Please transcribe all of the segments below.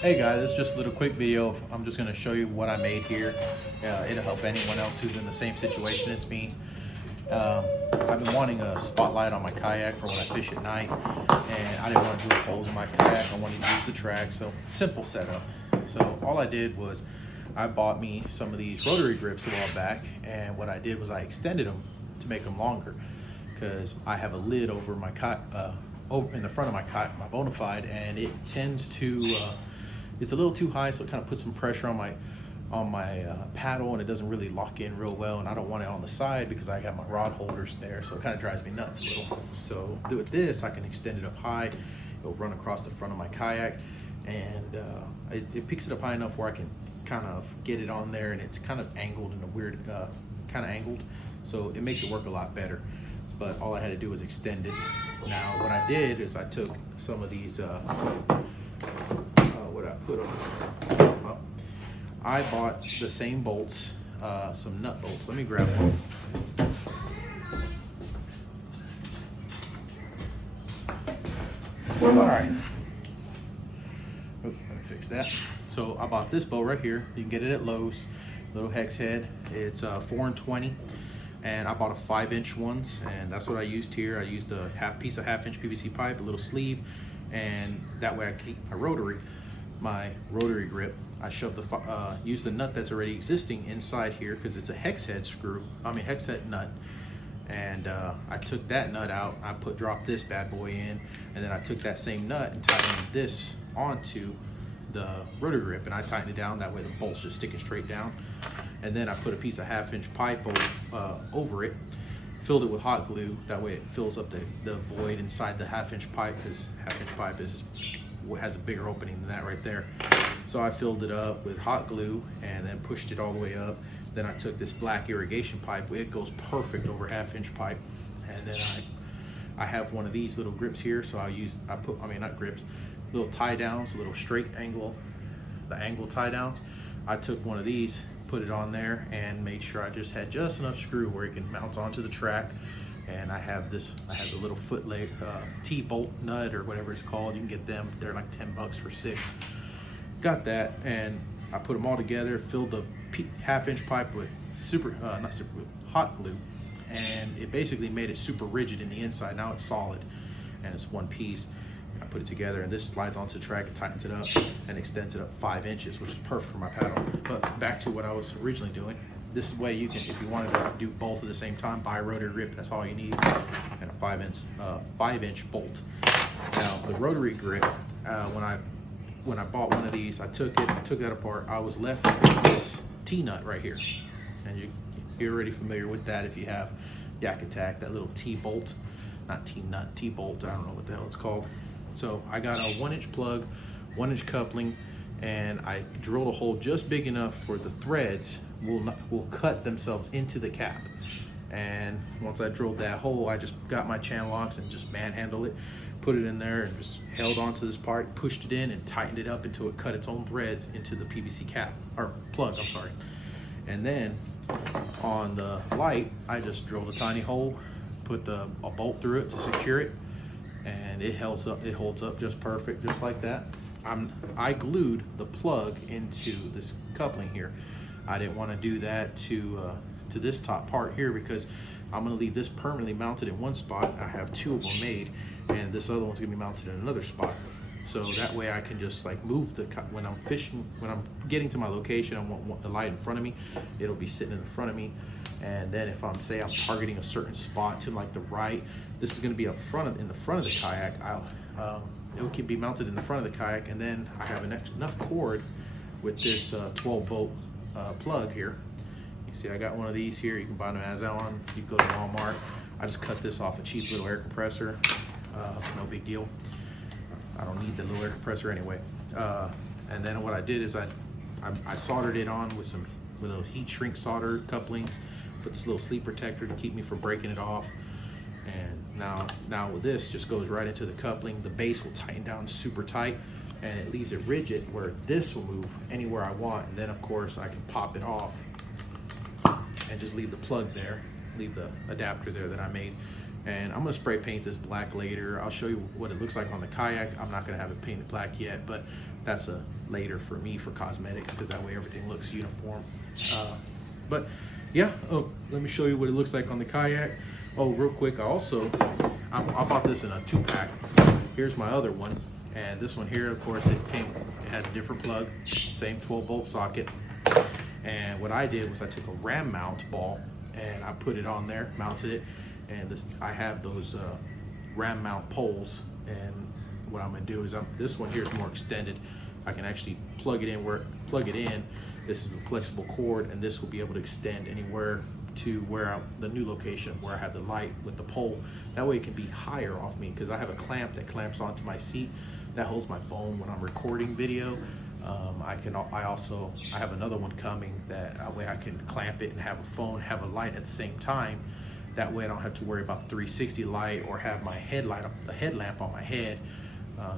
Hey guys, it's just a little quick video. I'm just going to show you what I made here. It'll help anyone else who's in the same situation as me. I've been wanting a spotlight on my kayak for when I fish at night, and I didn't want to do holes in my kayak. I wanted to use the track, so simple setup. So all I did was I bought me some of these rotary grips a while back, and what I did was I extended them to make them longer because I have a lid over my over in the front of my kayak, my bona fide, and it tends to it's a little too high, so it kind of puts some pressure on my paddle, and it doesn't really lock in real well, and I don't want it on the side because I got my rod holders there, so it kind of drives me nuts a little. So with this, I can extend it up high. It'll run across the front of my kayak, and it picks it up high enough where I can kind of get it on there, and it's kind of angled in a weird, kind of angled, so it makes it work a lot better. But all I had to do was extend it. Now what I did is I took some of these what I put on. Well, I bought the same bolts, some nut bolts. Let me grab one. All right. Oh, let me fix that. So I bought this bolt right here. You can get it at Lowe's. Little hex head. It's 4 and 20. And I bought a 5-inch ones, and that's what I used here. I used a piece of half-inch PVC pipe, a little sleeve, and that way I keep my rotary grip. I shoved use the nut that's already existing inside here because it's a hex head nut. And I took that nut out. I dropped this bad boy in, and then I took that same nut and tightened this onto the rotary grip, and I tightened it down. That way the bolt's just sticking straight down. And then I put a piece of half-inch pipe over it, filled it with hot glue. That way it fills up the void inside the half-inch pipe, because half-inch pipe has a bigger opening than that right there. So I filled it up with hot glue and then pushed it all the way up. Then I took this black irrigation pipe. It goes perfect over half-inch pipe. And then I have one of these little grips here. So not grips, little tie downs, little straight angle, the angle tie downs. I took one of these, put it on there, and made sure I just had just enough screw where it can mount onto the track. And I have the little foot leg T-bolt nut or whatever it's called. You can get them. They're like 10 bucks for 6. Got that, and I put them all together, filled the half-inch pipe with hot glue, and it basically made it super rigid in the inside. Now it's solid, and it's one piece. I put it together, and this slides onto the track and tightens it up and extends it up 5 inches, which is perfect for my paddle. But back to what I was originally doing. This way you can, if you wanted to do both at the same time, buy a rotary grip, that's all you need, and a 5-inch bolt. Now the rotary grip, when I bought one of these, I took that apart. I was left with this T-nut right here, and you're already familiar with that if you have Yak Attack, that little T-bolt, not T-nut, T-bolt, I don't know what the hell it's called. So I got a 1-inch plug, 1-inch coupling, and I drilled a hole just big enough for the threads will cut themselves into the cap. And once I drilled that hole, I just got my channel locks and just manhandled it, put it in there, and just held onto this part, pushed it in, and tightened it up until it cut its own threads into the PVC cap, or plug, I'm sorry. And then on the light, I just drilled a tiny hole, put a bolt through it to secure it, and it holds up just perfect, just like that. I glued the plug into this coupling here. I didn't want to do that to this top part here because I'm going to leave this permanently mounted in one spot. I have 2 of them made, and this other one's going to be mounted in another spot. So that way I can just like move when I'm fishing, when I'm getting to my location, I want the light in front of me. It'll be sitting in front of me. And then if I'm targeting a certain spot to like the right, this is going to be in the front of the kayak. It can be mounted in the front of the kayak, and then I have enough cord with this 12-volt plug here. You see, I got one of these here. You can buy them on Amazon. You can go to Walmart. I just cut this off a cheap little air compressor. No big deal. I don't need the little air compressor anyway. And then what I did is I soldered it on with a heat shrink solder couplings. Put this little sleeve protector to keep me from breaking it off. And now with this, just goes right into the coupling. The base will tighten down super tight, and it leaves it rigid where this will move anywhere I want. And then of course I can pop it off and just leave the plug there, leave the adapter there that I made, And I'm gonna spray paint this black later. I'll show you what it looks like on the Kayak. I'm not gonna have it painted black yet, but that's a later for me for cosmetics, because that way everything looks uniform. But yeah, oh, let me show you what it looks like on the Kayak. Oh, real quick, I bought this in a 2-pack. Here's my other one, and this one here, of course, it had a different plug, same 12-volt socket. And what I did was I took a ram mount ball and I put it on there, mounted it, and I have those ram mount poles. And what I'm gonna do is this one here is more extended. I can actually plug it in. This is a flexible cord, and this will be able to extend anywhere to where the new location where I have the light with the pole. That way it can be higher off me, because I have a clamp that clamps onto my seat that holds my phone when I'm recording video. I have another one coming that way I can clamp it and have a phone, have a light at the same time. That way I don't have to worry about the 360 light or have my the headlamp on my head.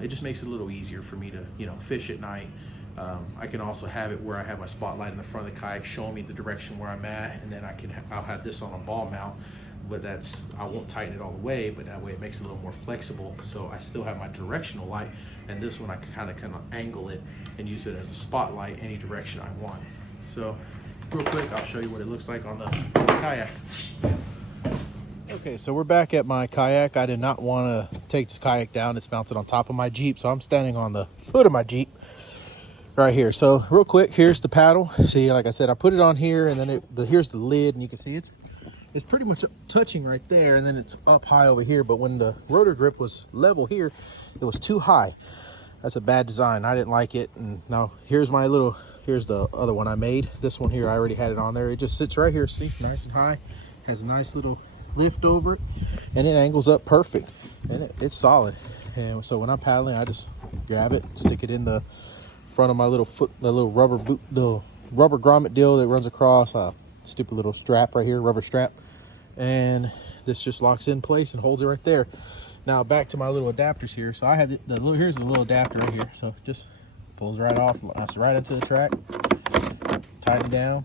It just makes it a little easier for me to, fish at night. I can also have it where I have my spotlight in the front of the kayak showing me the direction where I'm at, and then I'll have this on a ball mount, but I won't tighten it all the way, but that way it makes it a little more flexible. So I still have my directional light, and this one I can kind of angle it and use it as a spotlight any direction I want. So real quick, I'll show you what it looks like on the Kayak. Okay, so we're back at my Kayak. I did not want to take this Kayak down. It's mounted on top of my Jeep, so I'm standing on the foot of my Jeep right here. So real quick, here's the paddle. See, like I said, I put it on here, and then here's the lid, and you can see it's pretty much touching right there, and then it's up high over here. But when the rotor grip was level here, it was too high. That's a bad design. I didn't like it. And now here's the other one I made. This one here, I already had it on there. It just sits right here, see, nice and high. Has a nice little lift over it, and it angles up perfect, and it's solid. And so when I'm paddling, I just grab it, stick it in the front of my little foot, the little rubber boot, the rubber grommet deal that runs across, stupid little strap right here, rubber strap, and this just locks in place and holds it right there. Now back to my little adapters here. So I have here's the little adapter right here. So just pulls right off, that's right into the track, tighten down,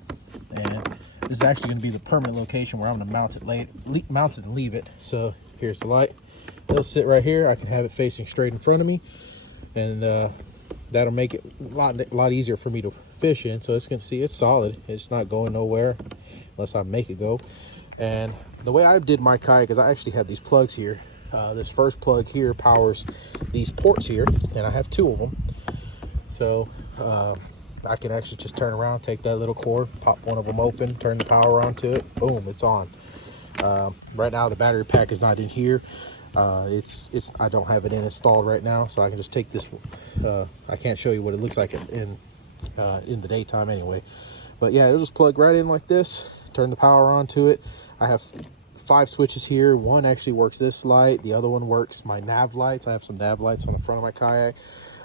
and this is actually going to be the permanent location where I'm going to mount it and leave it. So here's the light. It'll sit right here. I can have it facing straight in front of me, and that'll make it a lot easier for me to fish in. So it's going to see it's solid. It's not going nowhere unless I make it go. And the way I did my kayak is I actually had these plugs here. This first plug here powers these ports here, and I have 2 of them. So I can actually just turn around, take that little cord, pop one of them open, turn the power onto it, boom, it's on. Right now the battery pack is not in here. I don't have it installed right now, so I can just take this. I can't show you what it looks like in the daytime anyway. But yeah, it'll just plug right in like this, turn the power onto it. I have 5 switches here. One actually works this light, the other one works my nav lights. I have some nav lights on the front of my kayak.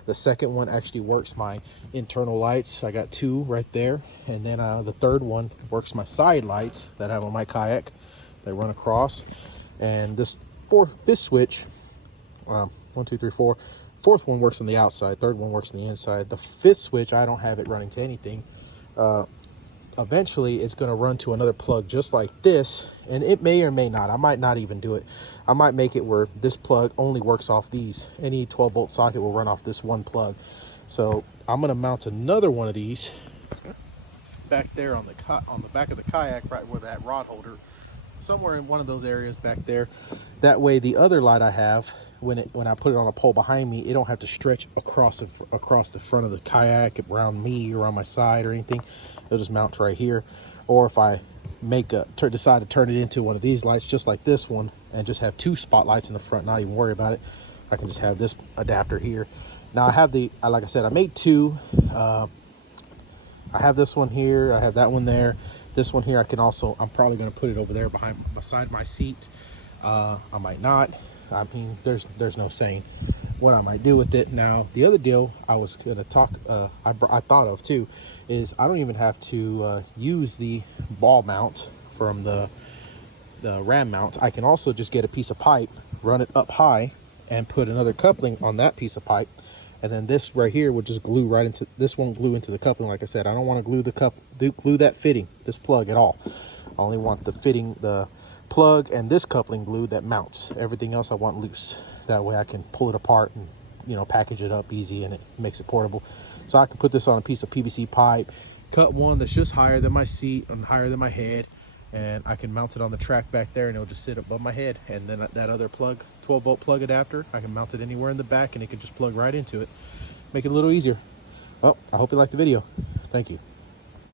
The second one actually works my internal lights. I got 2 right there. And then the third one works my side lights that I have on my kayak that run across. And this fifth switch, 1, 2, 3, 4. Fourth one works on the outside. Third one works on the inside. The 5th switch, I don't have it running to anything. Eventually it's going to run to another plug just like this, and it may or may not. I might not even do it. I might make it where this plug only works off these. Any 12-volt socket will run off this one plug. So I'm going to mount another one of these back there on the back of the kayak, right where that rod holder, somewhere in one of those areas back there. That way the other light I have, when I put it on a pole behind me, it don't have to stretch across the front of the kayak, around me or on my side or anything. It'll just mount right here. Or if I decide to turn it into one of these lights just like this one and just have 2 spotlights in the front, not even worry about it, I can just have this adapter here. Now I have like I said, I made 2. I have this one here, I have that one there. This one here I'm probably going to put it over there beside my seat. I might not. I mean, there's no saying what I might do with it. Now the other deal I was going to I thought of too, is I don't even have to use the ball mount from the ram mount. I can also just get a piece of pipe, run it up high, and put another coupling on that piece of pipe, and then this right here would just glue right into, this won't glue into the coupling. Like I said, I don't want to glue that fitting, this plug at all. I only want the fitting, the plug and this coupling glue that mounts. Everything else I want loose. That way I can pull it apart and, you know, package it up easy, and it makes it portable. So I can put this on a piece of PVC pipe, cut one that's just higher than my seat and higher than my head, and I can mount it on the track back there, and it'll just sit above my head. And then that other plug, 12-volt plug adapter, I can mount it anywhere in the back, and it can just plug right into it. Make it a little easier. Well, I hope you liked the video. Thank you.